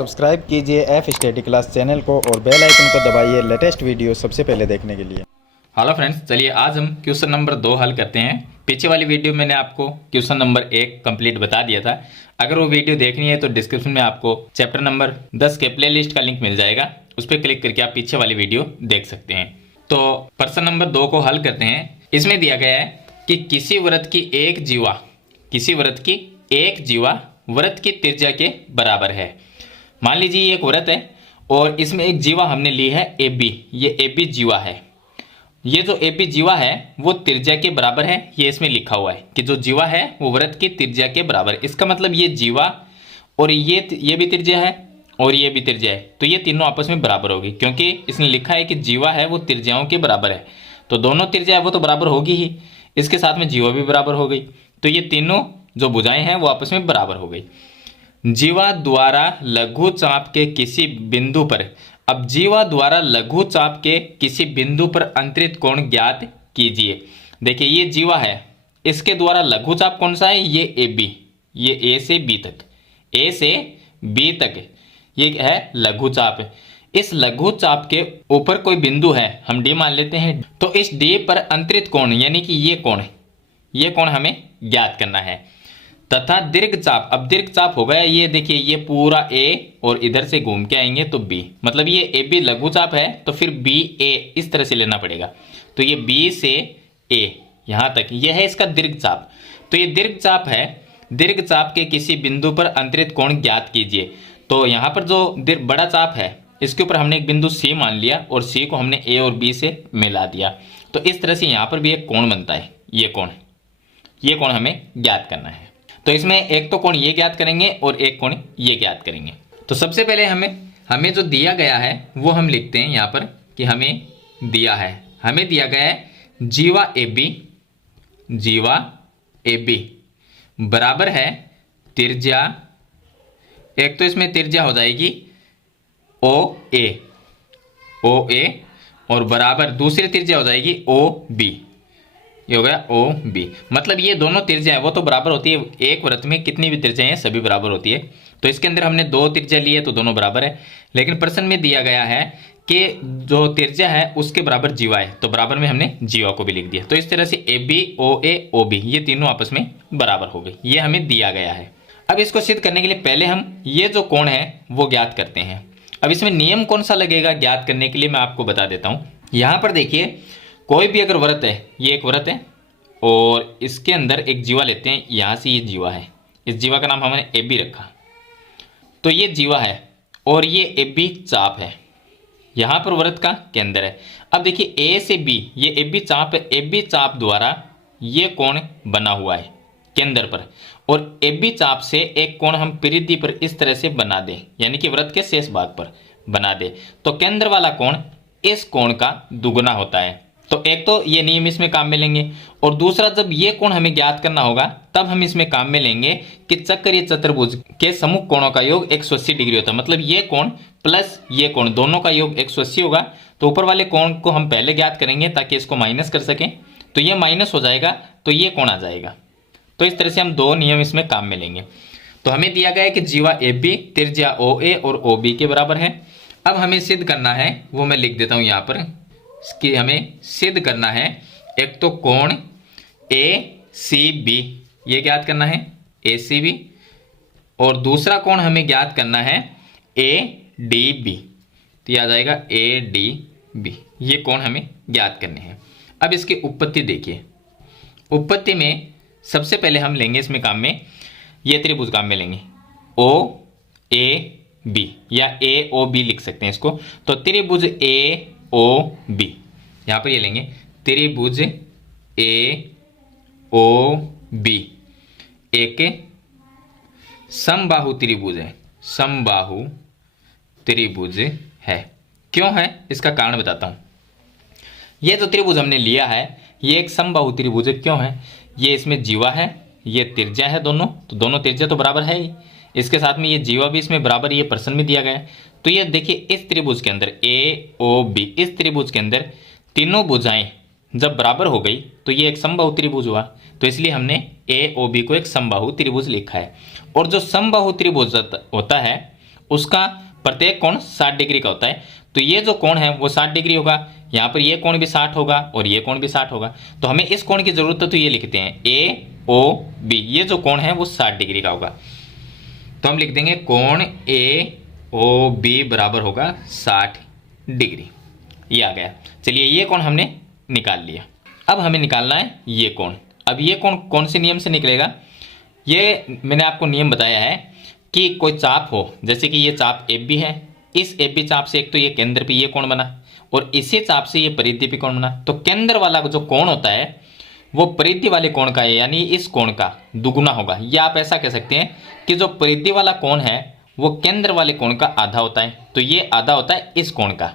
Subscribe कीजिए F study class channel को और बेल आइकन को दबाइए लेटेस्ट वीडियो सबसे पहले देखने के लिए। हेलो फ्रेंड्स, चलिए आज हम क्वेश्चन नंबर 2 हल करते हैं। पीछे वाली वीडियो मैंने आपको क्वेश्चन नंबर 1 कंप्लीट बता दिया था। अगर वो वीडियो देखनी है तो डिस्क्रिप्शन में आपको चैप्टर नंबर 10 के प्लेलिस्ट का लिंक मिल जाएगा, उस पर क्लिक करके आप पीछे वाली वीडियो देख सकते हैं। तो प्रश्न नंबर 2 को हल करते हैं। इसमें दिया गया है कि किसी वृत्त की एक जीवा वृत्त की त्रिज्या के बराबर है। मान लीजिए ये एक वृत्त है और इसमें एक जीवा हमने ली है ए बी। ये ए बी जीवा है। ये जो ए बी जीवा है वो त्रिज्या के बराबर है। ये इसमें लिखा हुआ है कि जो जीवा है वो वृत्त की त्रिज्या के बराबर है। इसका मतलब ये जीवा और ये भी त्रिज्या है और ये भी त्रिज्या है, तो ये तीनों आपस में बराबर होगी, क्योंकि इसने लिखा है कि जीवा है वो त्रिज्याओं के बराबर है। तो दोनों त्रिज्या है वो तो बराबर होगी ही, इसके साथ में जीवा भी बराबर हो गई। तो ये तीनों जो भुजाएं हैं वो आपस में बराबर हो गई। जीवा द्वारा लघु चाप के किसी बिंदु पर, अब जीवा द्वारा लघु चाप के किसी बिंदु पर अंतरित कोण ज्ञात कीजिए। देखिए ये जीवा है, इसके द्वारा लघु चाप कौन सा है? ये ए बी, ये ए से बी तक ये है लघु चाप। इस लघु चाप के ऊपर कोई बिंदु है, हम डी मान लेते हैं। तो इस डी पर अंतरित कोण यानी कि ये कोण हमें ज्ञात करना है। तथा दीर्घ चाप, अब दीर्घ चाप हो गया ये, देखिए ये पूरा ए और इधर से घूम के आएंगे तो बी, मतलब ये ए बी लघु चाप है तो फिर बी ए इस तरह से लेना पड़ेगा। तो ये बी से ए यहां तक यह है इसका दीर्घ चाप। तो ये दीर्घ चाप है। दीर्घ चाप के किसी बिंदु पर अंतरित कोण ज्ञात कीजिए। तो यहां पर जो बड़ा चाप है इसके ऊपर हमने एक बिंदु सी मान लिया और सी को हमने ए और बी से मिला दिया। तो इस तरह से यहां पर भी एक कोण बनता है। ये कोण हमें ज्ञात करना है। तो इसमें एक तो कोण ये ज्ञात करेंगे और एक कोण ये ज्ञात करेंगे। तो सबसे पहले हमें जो दिया गया है वो हम लिखते हैं यहाँ पर कि हमें दिया गया है जीवा ए बी बराबर है त्रिज्या, एक तो इसमें त्रिज्या हो जाएगी ओ ए और बराबर दूसरी त्रिज्या हो जाएगी ओ बी। ये हो गया ओ बी, मतलब ये दोनों त्रिज्या है वो तो बराबर होती है। एक वृत्त में कितनी भी त्रिज्या है सभी बराबर होती है। तो इसके अंदर हमने दो त्रिज्या ली है तो दोनों बराबर है। लेकिन प्रश्न में दिया गया है कि जो त्रिज्या है उसके बराबर जीवा है, तो बराबर में हमने जीवा को भी लिख दिया। तो इस तरह से A B O A O B ये तीनों आपस में बराबर हो गई, ये हमें दिया गया है। अब इसको सिद्ध करने के लिए पहले हम ये जो कोण है वो ज्ञात करते हैं। अब इसमें नियम कौन सा लगेगा ज्ञात करने के लिए मैं आपको बता देता हूं। यहां पर देखिए कोई भी अगर वृत्त है, ये एक वृत्त है और इसके अंदर एक जीवा लेते हैं, यहां से ये जीवा है, इस जीवा का नाम हमने ए बी रखा। तो ये जीवा है और ये ए बी चाप है, यहां पर वृत्त का केंद्र है। अब देखिए ए से बी ये ए बी चाप है, ए बी चाप द्वारा ये कोण बना हुआ है केंद्र पर, और ए बी चाप से एक कोण हम परिधि पर इस तरह से बना दें, यानी कि वृत्त के शेष भाग पर बना दे, तो केंद्र वाला कोण इस कोण का दुगुना होता है। तो एक तो ये नियम इसमें काम में लेंगे, और दूसरा जब ये कोण हमें ज्ञात करना होगा तब हम इसमें काम में लेंगे कि चक्रीय चतुर्भुज के सम्मुख कोणों का योग 180 डिग्री होता है। मतलब ये कोण प्लस ये कोण दोनों का योग 180 होगा। तो ऊपर वाले कोण को हम पहले ज्ञात करेंगे ताकि इसको माइनस कर सकें, तो ये माइनस हो जाएगा तो ये कोण आ जाएगा। तो इस तरह से हम दो नियम इसमें काम में लेंगे। तो हमें दिया गया है कि जीवा ए बी त्रिज्या ओ ए और ओ बी के बराबर है। अब हमें सिद्ध करना है, वो मैं लिख देता हूं यहाँ पर कि हमें सिद्ध करना है एक तो कोण ए सी बी ये ज्ञात करना है, ए सी बी, और दूसरा कोण हमें ज्ञात करना है ए डी बी। तो यह आ जाएगा ए डी बी, ये कोण हमें ज्ञात करने हैं। अब इसकी उत्पत्ति देखिए। उत्पत्ति में सबसे पहले हम लेंगे इसमें काम में ये त्रिभुज काम में लेंगे ओ ए बी, या ए ओ बी लिख सकते हैं इसको। तो त्रिभुज ए ओ बी, यहां पर ये लेंगे त्रिभुज ए ओ बी एक समबाहु त्रिभुज है, समबाहु त्रिभुज है। क्यों है इसका कारण बताता हूं। ये जो त्रिभुज हमने लिया है ये एक समबाहु त्रिभुज है। क्यों है? ये इसमें जीवा है, ये त्रिज्या है दोनों, तो दोनों त्रिज्या तो बराबर है ही, इसके साथ में ये जीवा भी इसमें बराबर, ये प्रश्न में दिया गया है। तो ये देखिए इस त्रिभुज के अंदर ए ओ बी, इस त्रिभुज के अंदर तीनों भुजाएं जब बराबर हो गई तो ये एक समबाहु त्रिभुज हुआ। तो इसलिए हमने ए ओ बी को एक समबाहु त्रिभुज लिखा है। और जो समबाहु त्रिभुज होता है उसका प्रत्येक कोण 60 डिग्री का होता है। तो ये जो कोण है वो 60 डिग्री होगा, यहाँ पर ये कोण भी 60 होगा और ये कोण भी 60 होगा। तो हमें इस कोण की जरूरत है, तो ये लिखते हैं ए ओ बी, ये जो कोण है वो 60 डिग्री का होगा। तो हम लिख देंगे कोण ए ओ बी बराबर होगा 60 डिग्री। ये आ गया। चलिए ये कोण हमने निकाल लिया। अब हमें निकालना है ये कोण। अब ये कोण कौन से नियम से निकलेगा? ये मैंने आपको नियम बताया है कि कोई चाप हो, जैसे कि ये चाप एफ बी है, इस एफ बी चाप से एक तो ये केंद्र पे ये कोण बना और इसी चाप से ये परिधि पे कोण बना। तो केंद्र वाला जो कोण होता है वो परिधि वाले कोण का है, यानी इस कोण का दुगुना होगा। या आप ऐसा कह सकते हैं कि जो परिधि वाला कोण है वो केंद्र वाले कोण का आधा होता है, तो ये आधा होता है इस कोण का।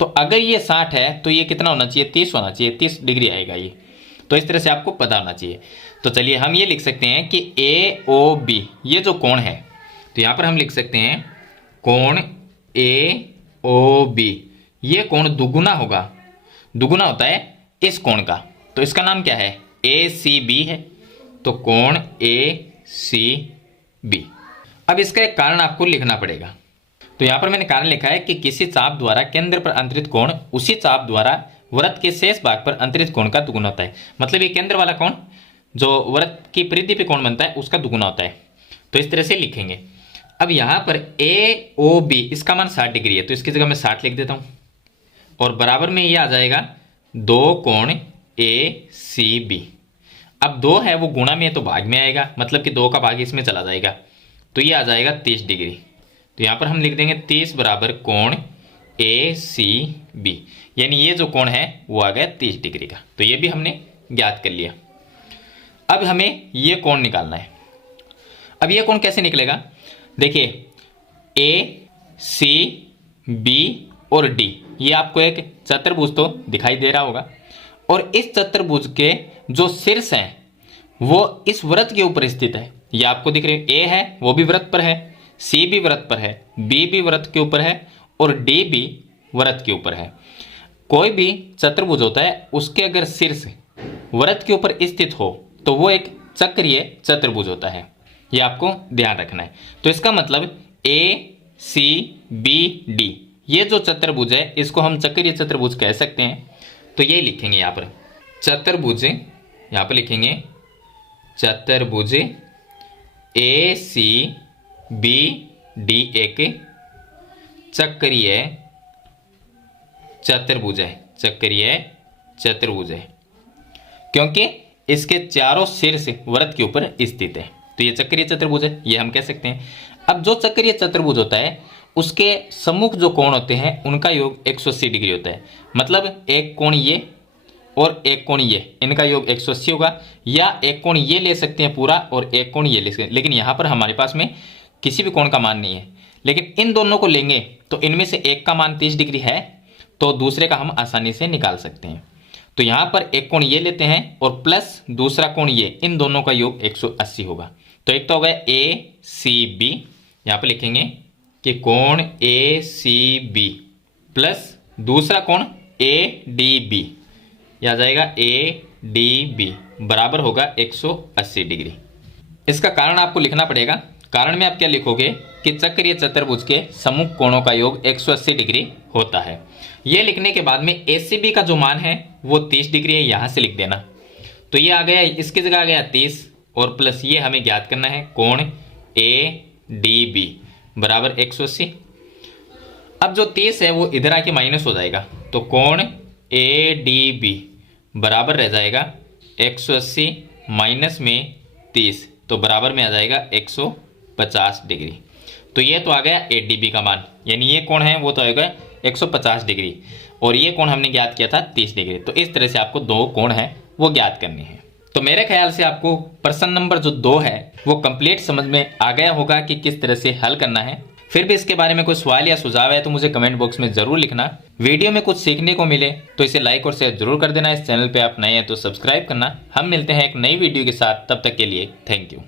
तो अगर ये 60 है तो ये कितना होना चाहिए? 30 होना चाहिए, 30 डिग्री आएगा ये। तो इस तरह से आपको पता होना चाहिए। तो चलिए हम ये लिख सकते हैं कि ए ओ बी ये जो कोण है, तो यहाँ पर हम लिख सकते हैं कोण ए ओ बी, ये कोण दुगुना होगा, दुगुना होता है इस कोण का। तो इसका नाम क्या है? ए सी बी है। तो कोण ए सी बी। अब इसका एक कारण आपको लिखना पड़ेगा। तो यहाँ पर मैंने कारण लिखा है कि किसी चाप द्वारा केंद्र पर अंतरित कोण उसी चाप द्वारा वृत्त के शेष भाग पर अंतरित कोण का दुगुना होता है। मतलब ये केंद्र वाला कोण जो वृत्त की परिधि पे कोण बनता है उसका दुगुना होता है। तो इस तरह से लिखेंगे। अब यहाँ पर ए ओ बी इसका मान 60 डिग्री है, तो इसकी जगह मैं 60 लिख देता हूँ और बराबर में ये आ जाएगा दो कोण ए सी बी। अब 2 है वो गुणा में है तो भाग में आएगा, मतलब कि 2 का भाग इसमें चला जाएगा, तो ये आ जाएगा 30 डिग्री। तो यहाँ पर हम लिख देंगे 30 बराबर कोण ए सी बी, यानी ये जो कोण है वो आ गया 30 डिग्री का। तो ये भी हमने ज्ञात कर लिया। अब हमें ये कोण निकालना है। अब ये कोण कैसे निकलेगा? देखिए ए सी बी और डी, ये आपको एक चतुर्भुज तो दिखाई दे रहा होगा और इस चतुर्भुज के जो शीर्ष हैं वो इस वृत्त के ऊपर स्थित है। ये आपको दिख रहे हैं, ए है वो भी वृत्त पर है, सी भी वृत्त पर है, बी भी वृत्त के ऊपर है और डी भी वृत्त के ऊपर है। कोई भी चतुर्भुज होता है उसके अगर शीर्ष वृत्त के ऊपर स्थित हो तो वो एक चक्रीय चतुर्भुज होता है। ये आपको ध्यान रखना है। तो इसका मतलब ए सी बी डी ये जो चतुर्भुज है इसको हम चक्रीय चतुर्भुज कह सकते हैं। तो ये लिखेंगे यहाँ पर चतुर्भुज, यहाँ पर लिखेंगे चतुर्भुज ए सी बी डी एक चक्रीय चतुर्भुज है, चक्रीय चतुर्भुज है क्योंकि इसके चारों शीर्ष वृत्त के ऊपर स्थित है। तो ये चक्रीय चतुर्भुज है, ये हम कह सकते हैं। अब जो चक्रीय चतुर्भुज होता है उसके सम्मुख जो कोण होते हैं उनका योग 180 डिग्री होता है। मतलब एक कोण ये और एक कोण ये, इनका योग 180 होगा। या एक कोण ये ले सकते हैं पूरा और एक कोण ये ले सकते हैं, लेकिन यहाँ पर हमारे पास में किसी भी कोण का मान नहीं है। लेकिन इन दोनों को लेंगे तो इनमें से एक का मान 30 डिग्री है तो दूसरे का हम आसानी से निकाल सकते हैं। तो यहाँ पर एक कोण ये लेते हैं और प्लस दूसरा कोण ये, इन दोनों का योग 180 होगा। तो एक तो हो गया ए सी बी, यहाँ पर लिखेंगे कि कोण ए सी बी प्लस दूसरा कोण ए डी बी, यह आ जाएगा ए डी बी बराबर होगा 180 डिग्री। इसका कारण आपको लिखना पड़ेगा। कारण में आप क्या लिखोगे कि चक्रीय चतुर्भुज के सम्मुख कोणों का योग 180 डिग्री होता है। यह लिखने के बाद में एसीबी का जो मान है वो 30 डिग्री है, यहाँ से लिख देना। तो ये आ गया, इसकी जगह आ गया 30 और प्लस ये हमें ज्ञात करना है कोण ए डी बी बराबर 180। अब जो 30 है वो इधर आके माइनस हो जाएगा, तो कोण ए डी बी बराबर रह जाएगा 180 माइनस में 30, तो बराबर में आ जाएगा 150 डिग्री। तो ये तो आ गया ए डी बी का मान, यानी ये कोण है वो तो आएगा 150 डिग्री और ये कोण हमने ज्ञात किया था 30 डिग्री। तो इस तरह से आपको दो कोण हैं वो ज्ञात करने हैं। तो मेरे ख्याल से आपको प्रश्न नंबर जो 2 है वो कंप्लीट समझ में आ गया होगा कि किस तरह से हल करना है। फिर भी इसके बारे में कोई सवाल या सुझाव है तो मुझे कमेंट बॉक्स में जरूर लिखना। वीडियो में कुछ सीखने को मिले तो इसे लाइक और शेयर जरूर कर देना। इस चैनल पे आप नए हैं तो सब्सक्राइब करना। हम मिलते हैं एक नई वीडियो के साथ, तब तक के लिए थैंक यू।